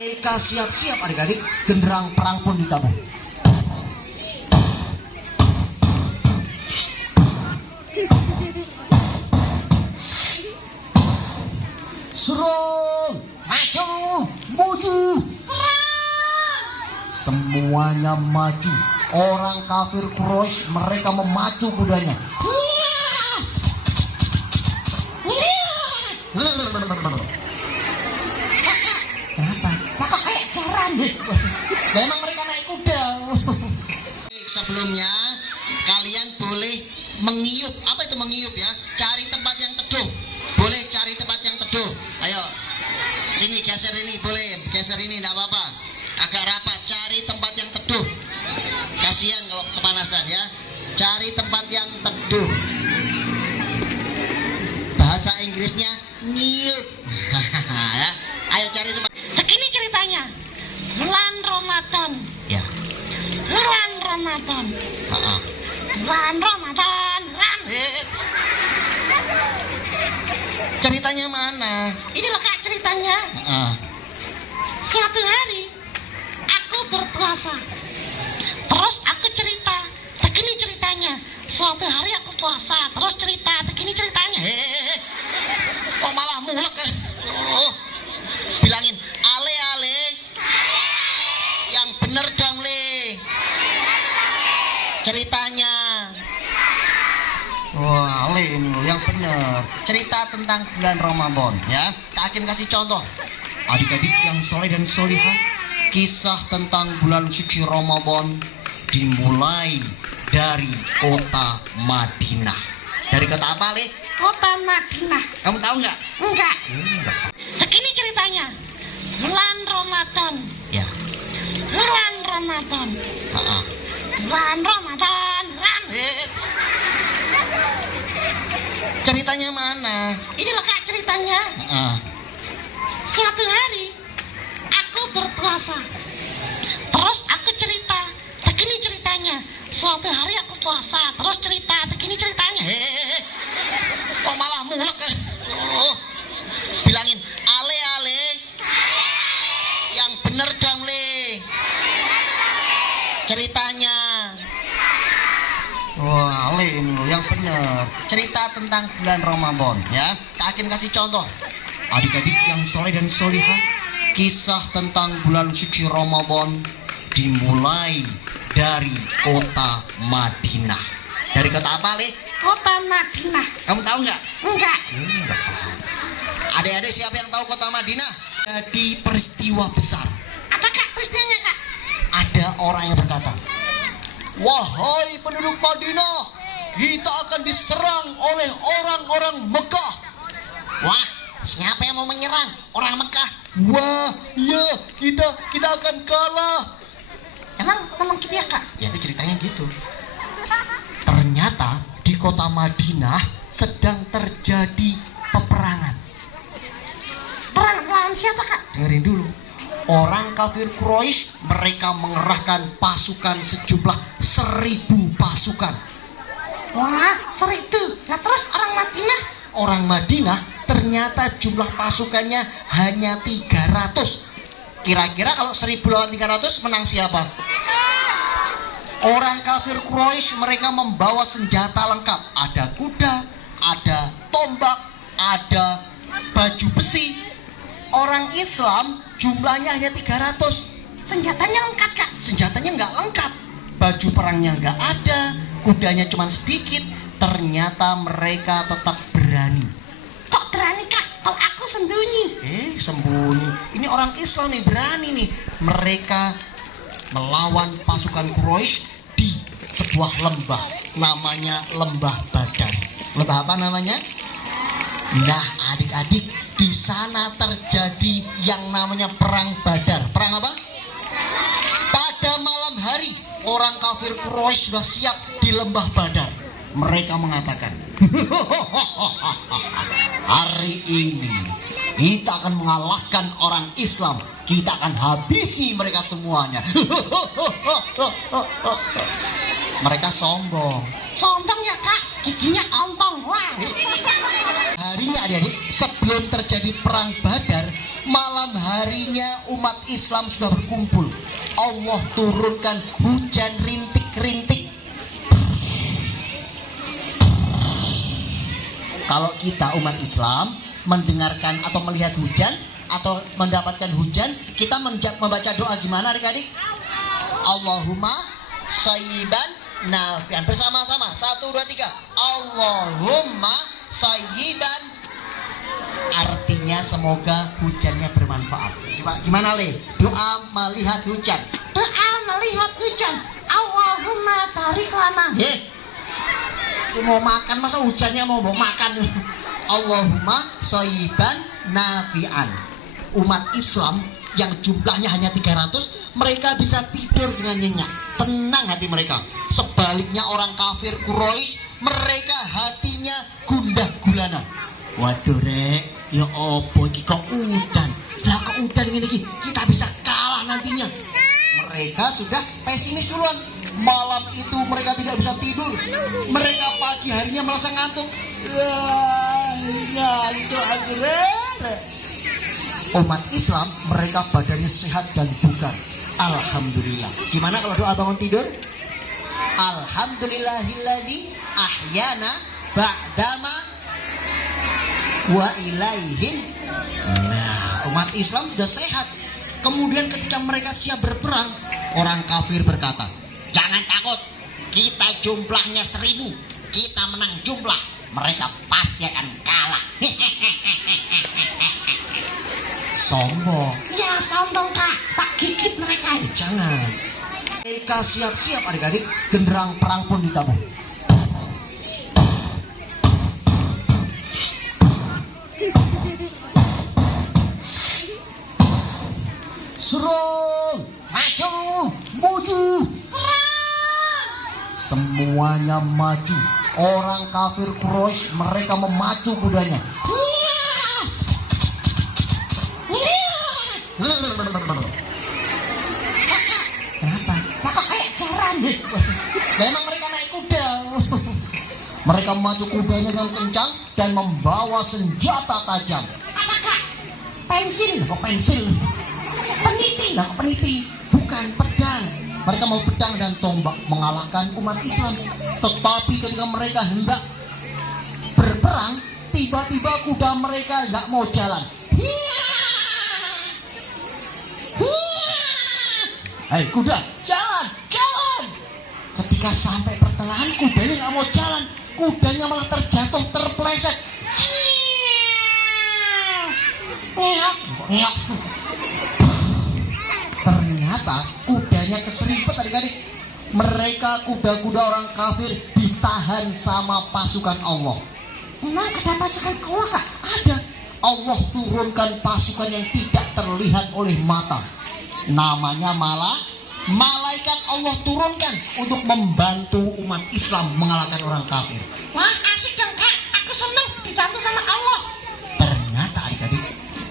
Mereka siap-siap adik-adik, genderang perang pun ditabung. Serang, maju, maju, serang. Semuanya maju. Orang kafir Quraisy mereka memacu kudanya. Kenapa? Kakak kayak jaran. Memang mereka naik kuda. Sebelumnya kalian boleh mengiyup. Apa itu mengiyup ya? Cari tempat yang teduh. Boleh cari tempat yang teduh. Ayo, sini geser ini, boleh geser ini, tidak apa-apa. Agak rapat, cari tempat yang teduh. Kasihan kalau kepanasan ya. Cari tempat yang teduh. Bahasa Inggrisnya kneel. Ya. Ayo cari tempat. Begini ceritanya, bulan Ramadan. Ya. Bulan Ramadan. Bulan Ramadan. Bulan. Ceritanya mana? Ini loh kak ceritanya. Suatu hari aku berpuasa. Terus aku cerita. Begini ceritanya. Suatu hari aku puasa. Terus cerita. Begini ceritanya. Kok malah mulek kan? Oh. Bilangin ale ale. Yang bener dong le. Ceritanya. Wah, ale ini loh, yang bener. Cerita tentang bulan Ramadan ya. Kak Hakim kasih contoh. Adik-adik yang soleh dan solihah, kisah tentang bulan suci Ramadan dimulai dari kota Madinah. Dari kota apa, Le? Kota Madinah. Kamu tahu nggak? Enggak. Enggak. Begini ceritanya, bulan Ramadan. Ya. Bulan Ramadan. Bulan Ramadan. Bulan. Ceritanya mana? Ini loh kak ceritanya. Suatu hari aku berpuasa. Terus aku cerita. Begini ceritanya. Suatu hari aku puasa. Terus cerita. Begini ceritanya. Kok malah mulek kan? Oh. Bilangin ale ale. Yang bener dong le. Ceritanya. Wah, ale ini loh, yang bener. Cerita tentang bulan Ramadan ya. Kak Hakim kasih contoh. Adik-adik yang soleh dan solihah, kisah tentang bulan suci Ramadan dimulai dari kota Madinah. Dari kota apa, Le? Kota Madinah. Kamu tahu nggak? Enggak. Nggak tahu. Adik-adik siapa yang tahu kota Madinah? Jadi peristiwa besar. Apa kak peristiwanya kak? Ada orang yang berkata, wahai penduduk Madinah, kita akan diserang oleh orang-orang Mekah. Wah, siapa yang mau menyerang orang Mekah? Wah, ya kita akan kalah. Emang gitu ya kak? Ya itu ceritanya gitu. Ternyata di kota Madinah sedang terjadi peperangan. Perang melawan siapa kak? Dengerin dulu. Orang kafir Quraisy mereka mengerahkan pasukan sejumlah 1000 pasukan. Wah, 1000. Nah terus orang Madinah? Orang Madinah ternyata jumlah pasukannya hanya 300. Kira-kira kalau 1000 lawan 300 menang siapa? Orang kafir Quraisy mereka membawa senjata lengkap. Ada kuda, ada tombak, ada baju besi. Orang Islam jumlahnya hanya 300. Senjatanya lengkap kak? Senjatanya nggak lengkap. Baju perangnya nggak ada. Kudanya cuma sedikit. Ternyata mereka tetap berani. Kok berani kak? Kalau aku sembunyi. Sembunyi. Ini orang Islam nih, berani nih. Mereka melawan pasukan Quraisy di sebuah lembah. Namanya Lembah Badar. Lembah apa namanya? Nah adik-adik, di sana terjadi yang namanya perang Badar. Perang apa? Pada malam hari orang kafir Quraisy sudah siap di Lembah Badar. Mereka mengatakan, hari ini kita akan mengalahkan orang Islam. Kita akan habisi mereka semuanya. Mereka sombong. Sombong ya kak? Giginya ontong. Wah. harinya adik-adik, sebelum terjadi perang Badar, malam harinya umat Islam sudah berkumpul. Allah turunkan hujan rintik-rintik. Kalau kita umat Islam mendengarkan atau melihat hujan atau mendapatkan hujan, kita membaca doa gimana adik-adik? Allahumma sayyiban nafi'an. Bersama-sama, 1, 2, 3. Allahumma sayyiban. Artinya semoga hujannya bermanfaat. Coba gimana Le? Doa melihat hujan. Doa melihat hujan. Allahumma tarik lana. Mau makan masa hujannya mau makan. Allahumma sayyiban nafi'an. Umat Islam yang jumlahnya hanya 300, mereka bisa tidur dengan nyenyak, tenang hati mereka. Sebaliknya orang kafir Quraisy, mereka hatinya gundah gulana. Waduh rek, ya opo iki kok udan. Lah kok udan ngene iki, kita bisa kalah nantinya. Mereka sudah pesimis duluan. Malam itu mereka tidak bisa tidur. Mereka pagi harinya merasa ngantuk. Umat Islam mereka badannya sehat dan bugar. Alhamdulillah. Gimana kalau doa bangun tidur? Alhamdulillahilladzi ahyana ba'dama wa ilaihin. Nah, umat Islam sudah sehat. Kemudian ketika mereka siap berperang, orang kafir berkata, jangan takut, kita jumlahnya 1000, kita menang jumlah, mereka pasti akan kalah. Sombong. Ya sombong kak, tak gigit mereka. Jangan. Mereka siap-siap adik-adik, genderang perang pun ditabuh. Serang, maju, maju, semuanya maju. Orang kafir Quraisy mereka memacu kudanya. Kenapa? Kok kayak jaran? Memang mereka naik kuda. Mereka maju kudanya dengan kencang dan membawa senjata tajam. Apa kak? Pensil? Kok pensil? Peniti? Nah, peniti, bukan pedang. Mereka mau pedang dan tombak mengalahkan umat Islam. Tetapi ketika mereka hendak berperang, tiba-tiba kuda mereka nggak mau jalan. Hei kuda, jalan, jalan. Ketika sampai pertengahan, kudanya nggak mau jalan. Kudanya malah terjatuh, terpeleset. Ngeok. Ternyata kudanya keseripet adik-adik. Mereka kuda-kuda orang kafir ditahan sama pasukan Allah. Emang ada pasukan Allah kak? Ada. Allah turunkan pasukan yang tidak terlihat oleh mata. Namanya malaikat Allah turunkan untuk membantu umat Islam mengalahkan orang kafir. Wah asik dong kak, aku seneng dibantu sama Allah. Ternyata adik-adik,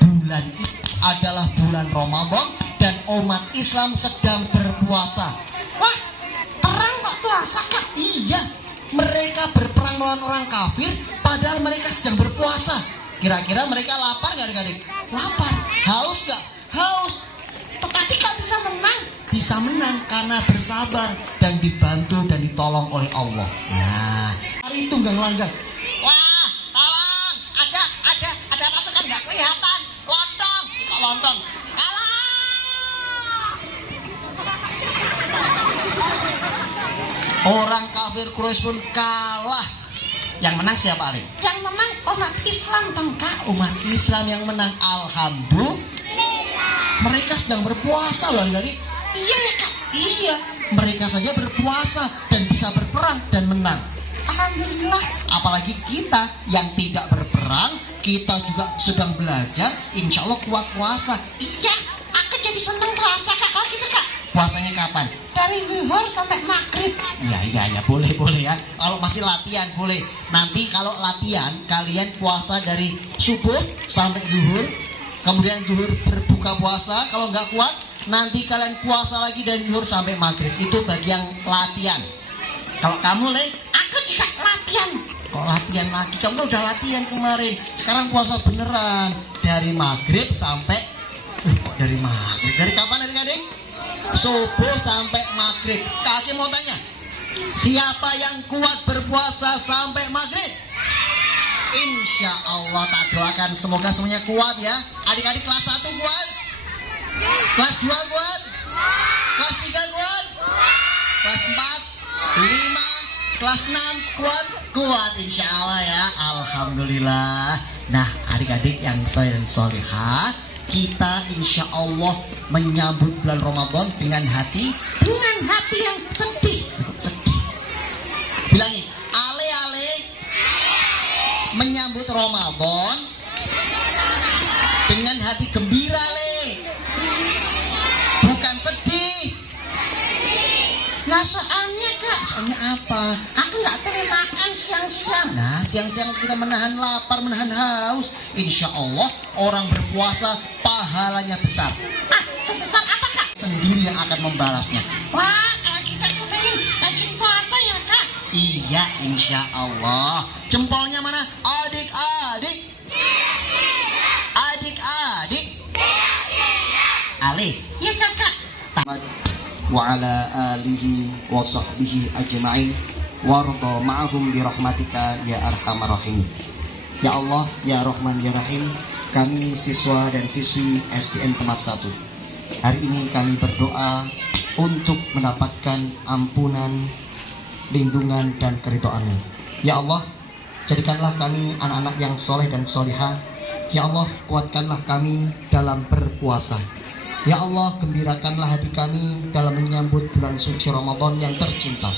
bulan itu adalah bulan Ramadan dan umat Islam sedang berpuasa. Wah, perang kok puasa kak? Iya, mereka berperang melawan orang kafir padahal mereka sedang berpuasa. Kira-kira mereka lapar nggak adik-adik? Lapar. Haus nggak? Haus. Tetapi kok bisa menang? Bisa menang karena bersabar dan dibantu dan ditolong oleh Allah. Nah, hari tunggang langgang. Wah, tolong! Ada pasukan nggak kelihatan? Lontong, kok lontong? Kalah! Orang kafir Quraisy pun kalah. Yang menang siapa, Ali? Yang menang umat Islam dong kak. Umat Islam yang menang. Alhamdulillah. Mereka sedang berpuasa loh, adik-adik. Iya ya kak. Iya, mereka saja berpuasa dan bisa berperang dan menang. Alhamdulillah. Apalagi kita yang tidak berperang, kita juga sedang belajar, insya Allah kuat puasa. Iya, aku jadi seneng puasa kak. Kalau gitu kak, Puasanya kapan? dari zuhur sampai maghrib. Ya, boleh ya. Kalau masih latihan boleh. Nanti kalau latihan, kalian puasa dari subuh sampai zuhur. Kemudian zuhur berbuka puasa. Kalau nggak kuat, nanti kalian puasa lagi dari zuhur sampai maghrib. Itu bagi yang latihan. Kalau kamu, Le? Aku juga latihan Kok latihan lagi? Kamu udah latihan kemarin. Sekarang puasa beneran dari maghrib sampai dari maghrib. Dari kapan adik-adik? Subuh sampai maghrib. Kakek mau tanya, siapa yang kuat berpuasa sampai maghrib? Insya Allah tak doakan semoga semuanya kuat ya. Adik-adik kelas 1 kuat? Kelas 2 kuat? Kelas 3 kuat? Kelas 4? 5? Kelas 6 kuat? Kuat insya Allah ya. Alhamdulillah. Nah adik-adik yang soleh dan solehah, kita insya Allah menyambut bulan Ramadan dengan hati yang sedih. Sedih. Bilangin, ale-ale menyambut Ramadan dengan hati gembira le, bukan sedih. Nah soalnya kak, Soalnya apa? aku nggak boleh makan siang-siang. Nah siang-siang kita menahan lapar, menahan haus. Insya Allah orang berpuasa pahalanya besar. Ah, sebesar apa kak? Sendiri yang akan membalasnya. Wah, kalau kita kepengen rajin puasa ya kak. Iya insya Allah. Jempolnya mana? Adik-adik. Adik-adik. Ali. Iya kakak. Wa ala alihi wa sahbihi ajma'in warda ma'ahum birahmatika ya arhamar rahim. Ya Allah, ya Rahman, ya Rahim, kami siswa dan siswi SDN Temas 1. Hari ini kami berdoa untuk mendapatkan ampunan, lindungan dan keridhaan-Mu. Ya Allah, jadikanlah kami anak-anak yang soleh dan solihah. Ya Allah, kuatkanlah kami dalam berpuasa. Ya Allah, gembirakanlah hati kami dalam menyambut bulan suci Ramadan yang tercinta.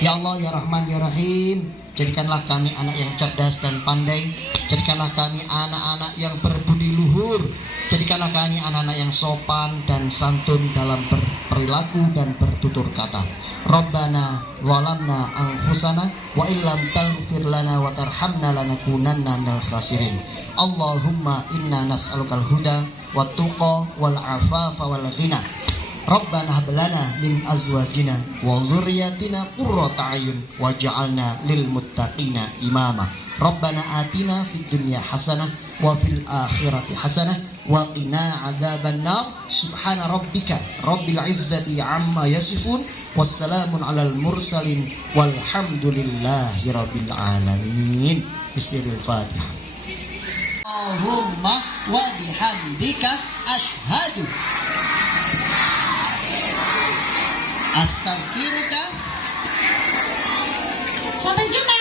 Ya Allah, ya Rahman, ya Rahim, jadikanlah kami anak yang cerdas dan pandai. Jadikanlah kami anak-anak yang berbudi luhur. Jadikanlah kami anak-anak yang sopan dan santun dalam berperilaku dan bertutur kata. Rabbana zalamna anfusana wa illam taghfir lana wa tarhamna lanakunanna minal khasirin. Allahumma inna nas'alukal huda wat tuqa wal afafa wal ghina. Rabbana hab lana min azwajina wa dzurriyyatina qurrata a'yun waj'alna lil muttaqina imama. Rabbana atina fid dunya hasanah wa fil akhirati hasanah wa qina adzabannar. Subhana rabbika rabbil izzati amma yasifun wassalamun alal mursalin walhamdulillahi rabbil alamin. Bismillahil Fatihah. Allahumma wa bihamdika asyhadu astaghfiruka. Sampai jumpa